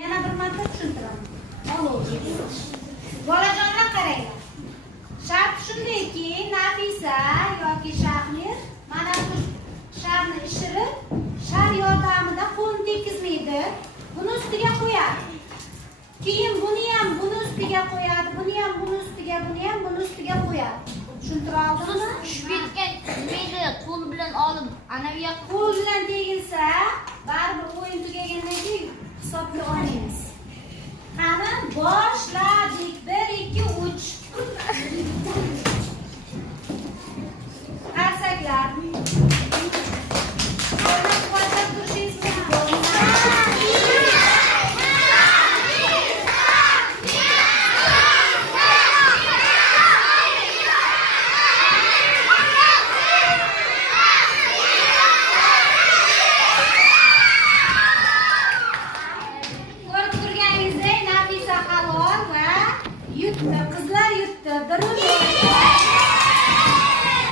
Yana bir marta tushuntiraman. Bolajonlar qaranglar. Shart shundayki, Nafisa yoki Shahmir mana bu sharni ishirib, shar yordamida qo'lni tekizmaydi. Buni ustiga qo'yadi. Keyin buni ham buni ustiga qo'yadi, buni ham buni ustiga, buni ham buni ustiga qo'yadi. Tushuntira oldingmi? Tushib ketgan mayli, qo'l bilan olib, anaviga Qo'l bilan tegilsa, baribir o'yin tugagandan keyin hisobga olamiz. Qani boshladik. 1 2 3. Qarsaklar. Qo'lni quvvatlab turishingiz mumkin. Ko'rib turganingizdek, Nafisa halol va yutdi. Qizlar yutdi. 1